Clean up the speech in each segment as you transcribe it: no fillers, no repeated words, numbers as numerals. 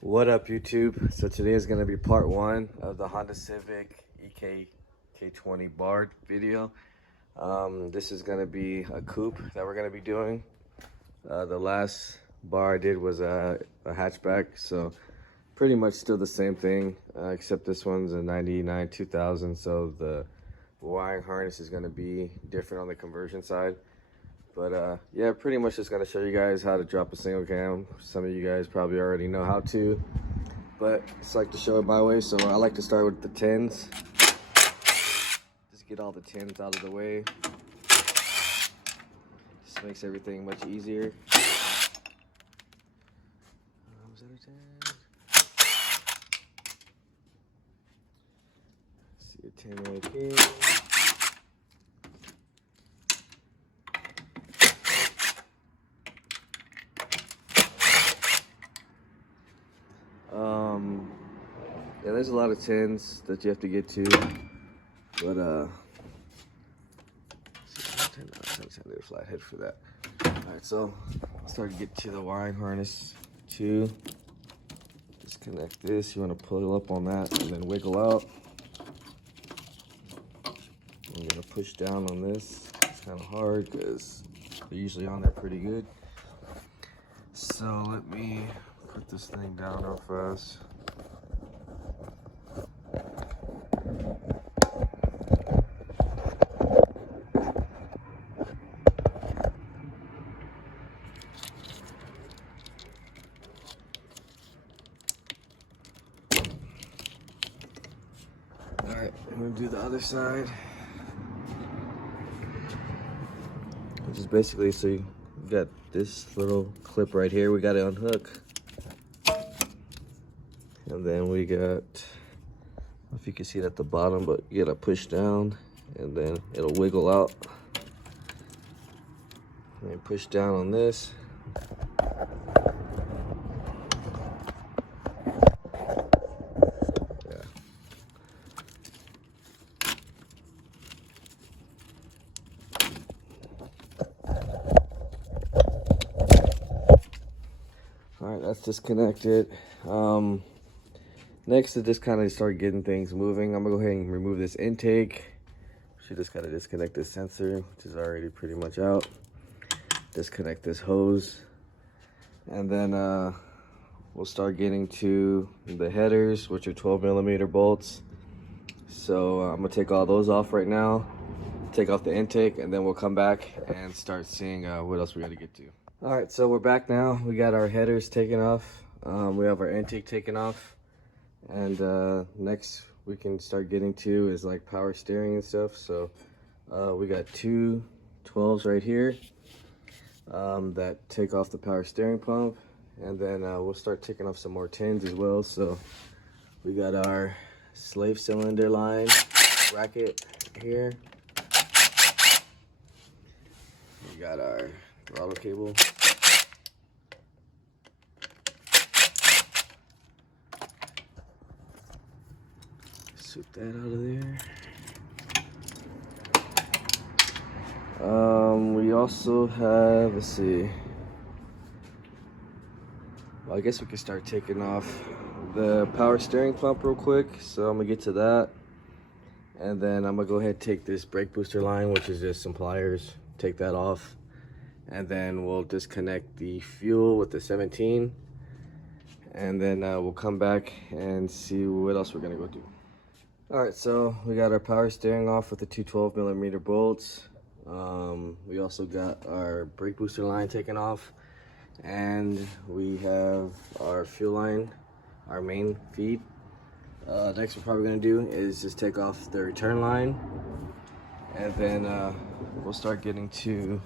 What up, YouTube? So today is going to be part one of the Honda Civic K20 bar video. This is going to be a coupe that we're going to be doing. The last bar I did was a hatchback, so pretty much still the same thing, except this one's a 99 2000, so the wiring harness is going to be different on the conversion side. But yeah, pretty much just gonna show you guys how to drop a single cam. Some of you guys probably already know how to, but just like to show it my way. So I like to start with the 10s. Just get all the 10s out of the way. Just makes everything much easier. Was that a 10? See a 10 right here. Yeah, there's a lot of 10s that you have to get to, but flathead for that. All right, so I'll start to get to the wiring harness too. Disconnect this. You want to pull up on that and then wiggle out. I'm gonna push down on this. It's kind of hard because they're usually on there pretty good. So let me put this thing down real fast. Alright, I'm gonna do the other side. Which is basically, so you got this little clip right here, we gotta unhook. And then we got, I don't know if you can see it at the bottom, but you gotta push down and then it'll wiggle out. And then push down on this. Yeah. Alright, that's disconnected. Next to just kind of start getting things moving, I'm gonna go ahead and remove this intake. She just gotta disconnect this sensor, which is already pretty much out. Disconnect this hose. And then we'll start getting to the headers, which are 12mm bolts. So I'm gonna take all those off right now, take off the intake, and then we'll come back and start seeing what else we gotta get to. All right, so we're back now. We got our headers taken off. We have our intake taken off. And next we can start getting to is like power steering and stuff. So we got two 12s right here that take off the power steering pump. And then we'll start taking off some more 10s as well. So we got our slave cylinder line bracket here. We got our throttle cable. Swoop that out of there. We also have, let's see. Well, I guess we can start taking off the power steering pump real quick. So I'm gonna get to that. And then I'm gonna go ahead and take this brake booster line, which is just some pliers, take that off. And then we'll disconnect the fuel with the 17. And then we'll come back and see what else we're gonna go do. All right, so we got our power steering off with the two 12mm bolts. We also got our brake booster line taken off. And we have our fuel line, our main feed. Next we're probably gonna do is just take off the return line. And then we'll start getting to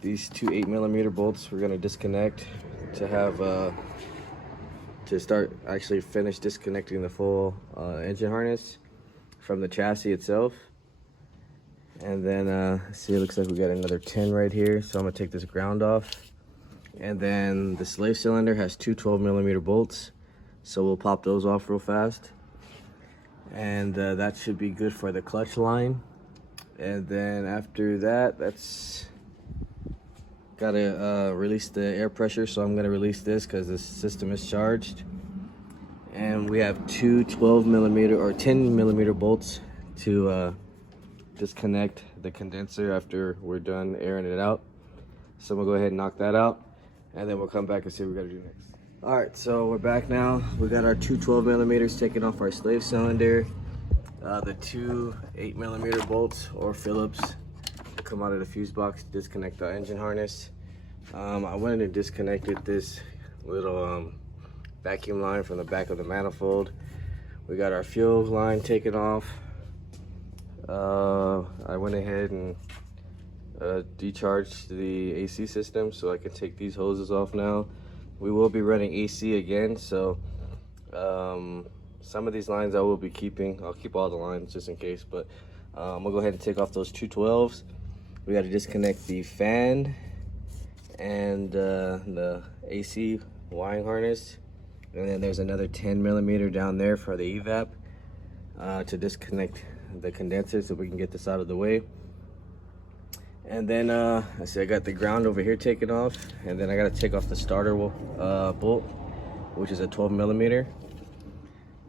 these two 8mm bolts. We're gonna disconnect to have to start actually finish disconnecting the full engine harness from the chassis itself. And then see, it looks like we got another 10 right here, so I'm gonna take this ground off. And then the slave cylinder has two 12mm bolts, so we'll pop those off real fast. And that should be good for the clutch line. And then after that, that's Gotta release the air pressure, so I'm gonna release this because the system is charged. And we have two 12 millimeter or 10 millimeter bolts to disconnect the condenser after we're done airing it out. So I'm gonna go ahead and knock that out, and then we'll come back and see what we gotta do next. All right, so we're back now. We got our two 12 millimeters taken off our slave cylinder. The two 8 millimeter bolts or Phillips come out of the fuse box to disconnect the engine harness. I went and disconnected this little vacuum line from the back of the manifold. We got our fuel line taken off. I went ahead and decharged the AC system so I can take these hoses off now. We will be running AC again, so some of these lines I will be keeping. I'll keep all the lines just in case, but I'm gonna go ahead and take off those two 12s. We got to disconnect the fan and the AC wiring harness, and then there's another 10 millimeter down there for the evap to disconnect the condenser so we can get this out of the way. And then I got the ground over here taken off, and then I got to take off the starter bolt, which is a 12 millimeter.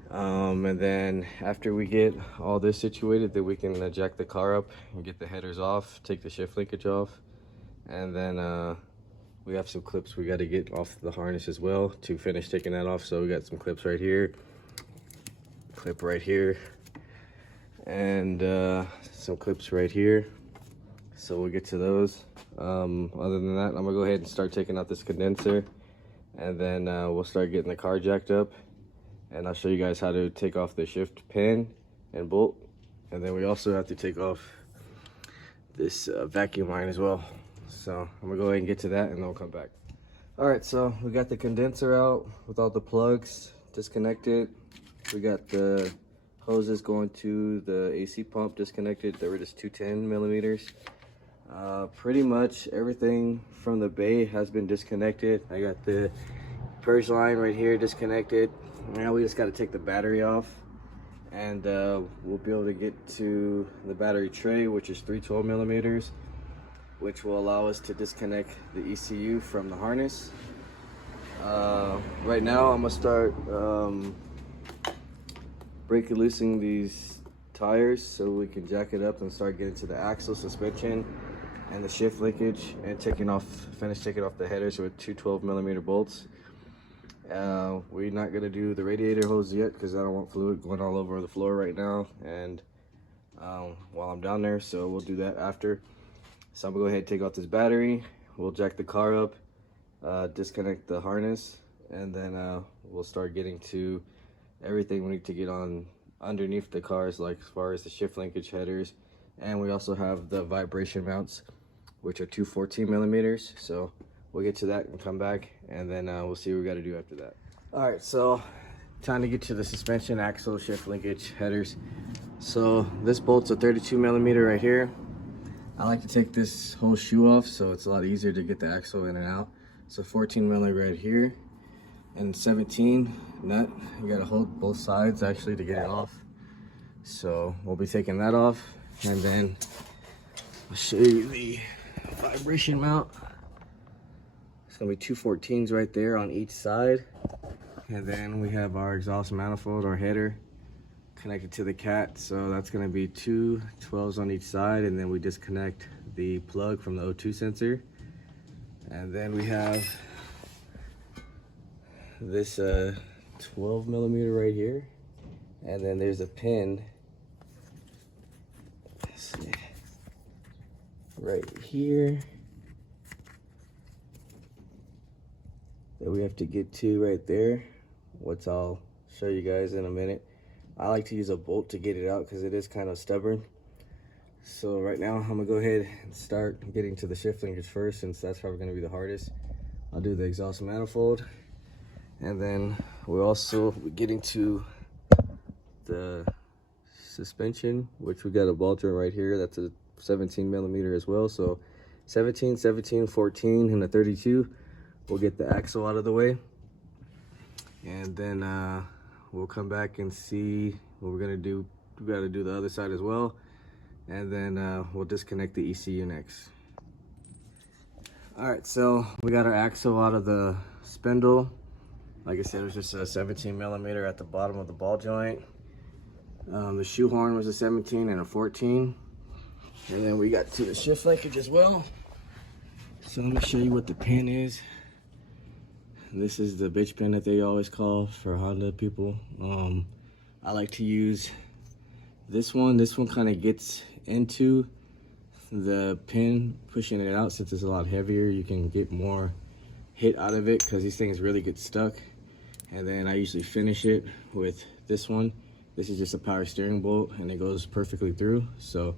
And then after we get all this situated, then we can jack the car up and get the headers off, take the shift linkage off, and then we have some clips we got to get off the harness as well to finish taking that off. So we got some clips right here, clip right here, and some clips right here. So we'll get to those. Other than that, I'm gonna go ahead and start taking out this condenser, and then we'll start getting the car jacked up. And I'll show you guys how to take off the shift pin and bolt. And then we also have to take off this vacuum line as well. So I'm gonna go ahead and get to that, and then we'll come back. All right, so we got the condenser out with all the plugs disconnected. We got the hoses going to the AC pump disconnected. They were just 210 millimeters. Pretty much everything from the bay has been disconnected. I got the purge line right here disconnected. Now we just got to take the battery off, and we'll be able to get to the battery tray, which is 312 millimeters, which will allow us to disconnect the ECU from the harness. Right now I'm gonna start breaking loosing these tires so we can jack it up and start getting to the axle, suspension, and the shift linkage, and finish taking off the headers with two 12 millimeter bolts. We're not gonna do the radiator hose yet because I don't want fluid going all over the floor right now, and while I'm down there, so we'll do that after. So I'm gonna go ahead and take off this battery. We'll jack the car up, disconnect the harness, and then we'll start getting to everything we need to get on underneath the cars, like as far as the shift linkage headers. And we also have the vibration mounts, which are 214 millimeters. So we'll get to that and come back, and then we'll see what we got to do after that. All right, so time to get to the suspension, axle, shift linkage, headers. So this bolt's a 32 millimeter right here. I like to take this whole shoe off so it's a lot easier to get the axle in and out. So 14 millimeter right here, and 17 nut. You gotta hold both sides actually to get it off. So we'll be taking that off, and then I'll show you the vibration mount. It's gonna be two 14s right there on each side, and then we have our exhaust manifold, our header, connected to the cat. So that's gonna be two 12s on each side, and then we disconnect the plug from the O2 sensor. And then we have this 12 millimeter right here, and then there's a pin right here that we have to get to right there, which I'll show you guys in a minute. I like to use a bolt to get it out because it is kind of stubborn. So right now I'm gonna go ahead and start getting to the shift linkage first, since that's probably gonna be the hardest. I'll do the exhaust manifold, and then we're also getting to the suspension, which we got a ball joint right here. That's a 17 millimeter as well. So 17, 17, 14, and a 32. We'll get the axle out of the way, and then we'll come back and see what we're gonna do. We gotta do the other side as well, and then we'll disconnect the ECU next. All right, so we got our axle out of the spindle. Like I said, it was just a 17 millimeter at the bottom of the ball joint. The shoehorn was a 17 and a 14. And then we got to the shift linkage as well. So let me show you what the pin is. This is the bitch pin that they always call for Honda people. I like to use this one. This one kind of gets into the pin, pushing it out. Since it's a lot heavier, you can get more hit out of it because these things really get stuck. And then I usually finish it with this one. This is just a power steering bolt and it goes perfectly through. So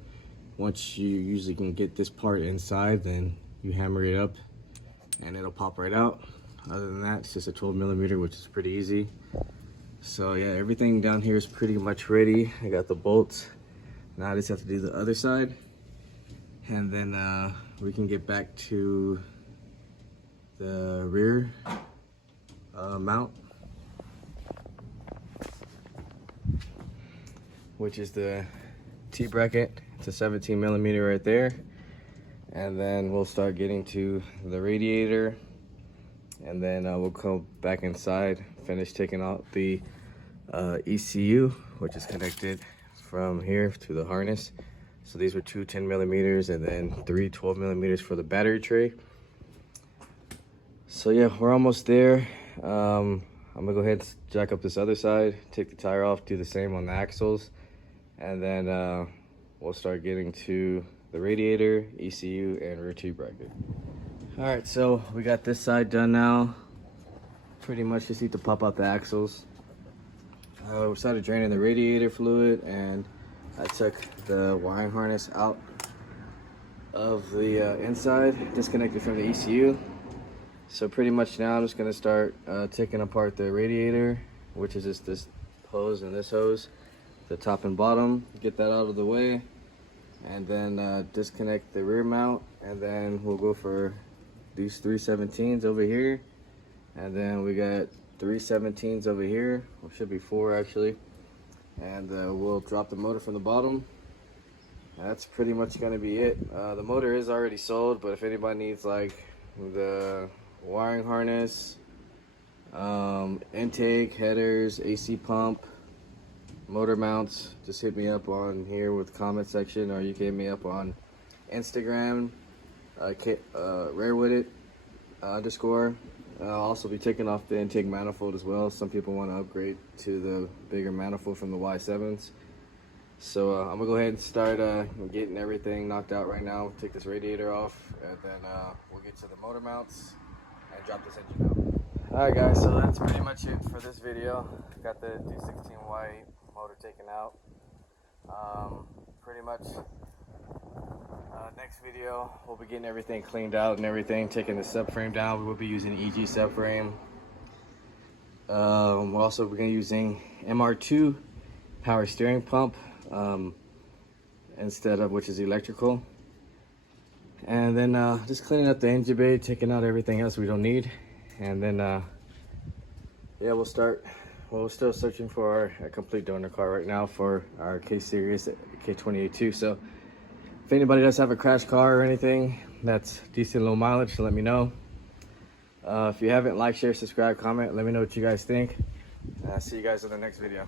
once you usually can get this part inside, then you hammer it up and it'll pop right out. Other than that, it's just a 12 millimeter, which is pretty easy. So yeah, everything down here is pretty much ready. I got the bolts. Now I just have to do the other side. And then we can get back to the rear mount, which is the T-bracket. It's a 17 millimeter right there. And then we'll start getting to the radiator. And then we'll go back inside, finish taking out the ECU, which is connected from here to the harness. So these were two 10 millimeters and then three 12 millimeters for the battery tray. So yeah, we're almost there. I'm gonna go ahead and jack up this other side, take the tire off, do the same on the axles. And then we'll start getting to the radiator, ECU, and rear T-bracket. All right, so we got this side done now. Pretty much just need to pop out the axles. We started draining the radiator fluid, and I took the wiring harness out of the inside, disconnected from the ECU. So pretty much now I'm just gonna start taking apart the radiator, which is just this hose and this hose, the top and bottom, get that out of the way, and then disconnect the rear mount, and then we'll go for these 317s over here, and then we got 317s over here, or should be 4 actually, and we'll drop the motor from the bottom. That's pretty much gonna be it. The motor is already sold, but if anybody needs like the wiring harness, intake, headers, AC pump, motor mounts, just hit me up on here with the comment section, or you can hit me up on Instagram, rarewitted _ I'll also be taking off the intake manifold as well. Some people want to upgrade to the bigger manifold from the Y7s. So I'm gonna go ahead and start getting everything knocked out right now. Take this radiator off, and then we'll get to the motor mounts and drop this engine out. Alright guys, so that's pretty much it for this video. Got the 216Y motor taken out. Pretty much next video we'll be getting everything cleaned out and everything, taking the subframe down. We will be using EG subframe. We're also going to be using MR2 power steering pump instead of, which is electrical. And then just cleaning up the engine bay, taking out everything else we don't need. And then yeah, we're still searching for a complete donor car right now for our K-Series K20 A2. So if anybody does have a crash car or anything that's decent low mileage, let me know. If you haven't, like, share, subscribe, comment, let me know what you guys think. See you guys in the next video.